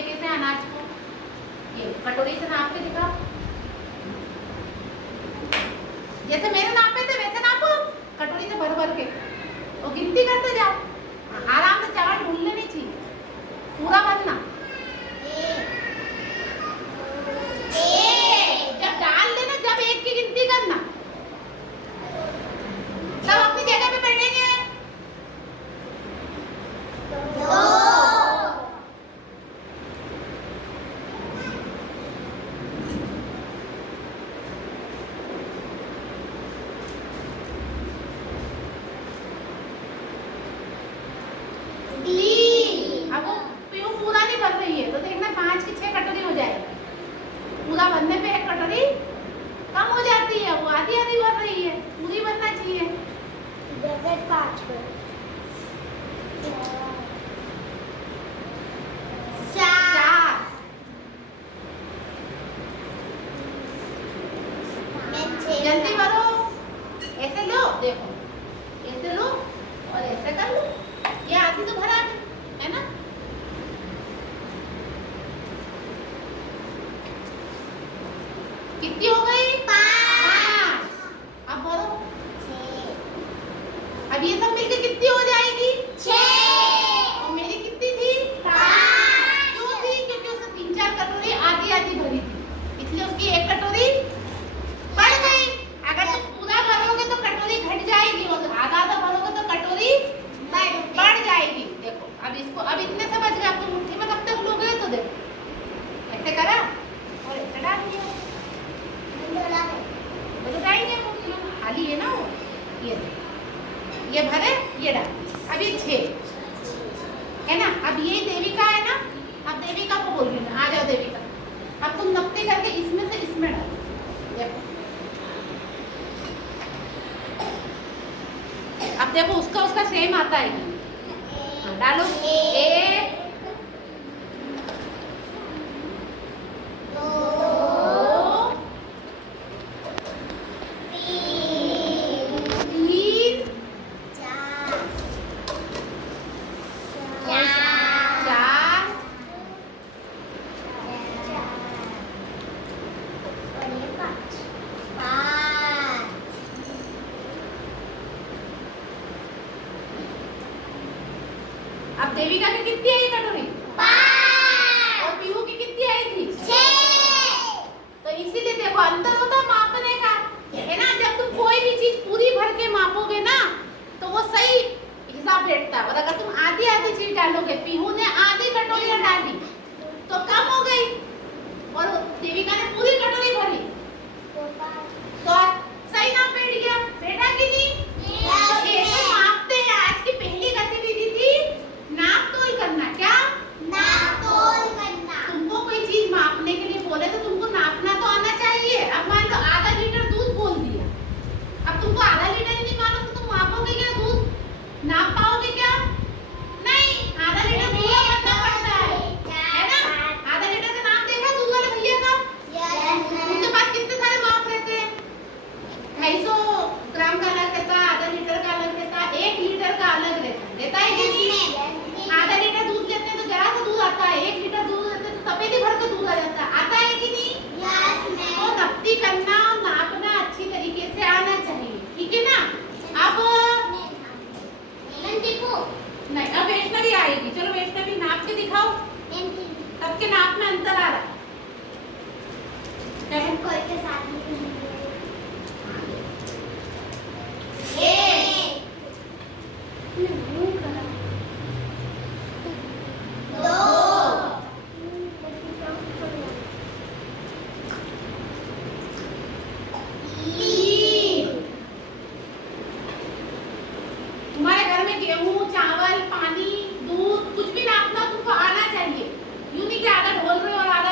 नापते कैसे अनाज को, ये कटोरी से नाप के दिखाओ। जैसे मैंने नापे थे वैसे नापो, कटोरी से भर भर के और गिनती करते जाओ। आराम से चावल ढूंढने नहीं चाहिए, पूरा भरना। जब डाल लेना, जब एक की गिनती करना, सब अपनी जगह पे बैठेंगे। अब वो पीयू पूरा नहीं भर रही है तो देखना 5 की 6 कटोरी हो जाएगी। पूरा भरने पे एक कटोरी कम हो जाती है, वो आधी आधी भर रही है, पूरी भरना चाहिए। 5 जल्दी भरो, ऐसे लो, देखो ऐसे लो और ऐसे कर लो, ये आधी तो भरा है ना। कितनी हो गई? 5। अब बोलो, अब ये सब मिलके कितनी हो जाएगी? 6। और मेरी कितनी थी? 5। क्यों थी? क्योंकि उसने 3-4 कटोरी आधी आधी भरी थी, इसलिए उसकी एक कटोरी बढ़ गई। अगर तुम पूरा भरोगे तो कटोरी घट जाएगी और आधा आधा भरोगे तो कटोरी बढ़ जाएगी। देखो अब इसको, अब इतने से बच गया, अब तुम मुट्ठी में कब तक लोगे? तो देखो ऐसे करा और ऐसे डाल दिया, तो डालेंगे मुट्ठी में, खाली है ना वो, ये भरे, ये डाल। अब ये 6 है ना। अब ये देविका है ना, अब देविका को बोल रही हूँ, आ जाओ देविका, अब तुम नकती करके इसमें से इसमें डालो। देखो अब देखो उसका उसका सेम आता है, डालो। 1 2 3 4 अब देविका की कितनी आई कटोरी? 5। और पीहू की कितनी आई थी? 6। तो इसीलिए देखो अंतर होता है मापने का, है ना। जब तुम कोई भी चीज पूरी भर के मापोगे ना तो वो सही हिसाब बैठता है, और अगर तुम आधी आधी चीज डालोगे, पीहू ने आधी कटोरी डाली तो कम हो गई और देविका ने पूरी कटोरी भरी तो सही नाप बैठ गया, बैठा कि नहीं? तो ऐसे मापते हैं। आज की पहली गतिविधि थी नाप तोल करना। क्या? तुमको कोई चीज मापने के लिए बोले तो तुमको नापना तो आना चाहिए। अब मान लो आधा लीटर दूध बोल दिया, अब तुमको आधा लीटर ही नहीं मालूम तो तुम मापोगे क्या दूध? नाप पाओगे क्या? नहीं। आधा लीटर दूध करना पड़ता है ना। आधा लीटर का नाप देखा दूध वाले भैया का? उनके पास कितने सारे माप रहते हैं, 250 ग्राम का अलग रहता है, आधा लीटर का अलग रहता है, 1 लीटर का अलग रहता है कि नहीं? आधा लीटर दूध लेते हैं तो जरा सा दूध आता है, 1 लीटर दूध लेते हैं तो तपेली भर के दूध आ जाता है, आता है कि नहीं? तो नकदी करना और नापना अच्छी तरीके से आना चाहिए, ठीक है ना। अब नहीं, अब वैष्णवी आएगी, चलो वैष्णवी नाप के दिखाओ, सबके नाप में अंतर आ रहा है। तुम्हारे घर में गेहूं, चावल, पानी, दूध कुछ भी नापना तुमको आना चाहिए। यूं नहीं कि आधा ढोल रहे हो और आधा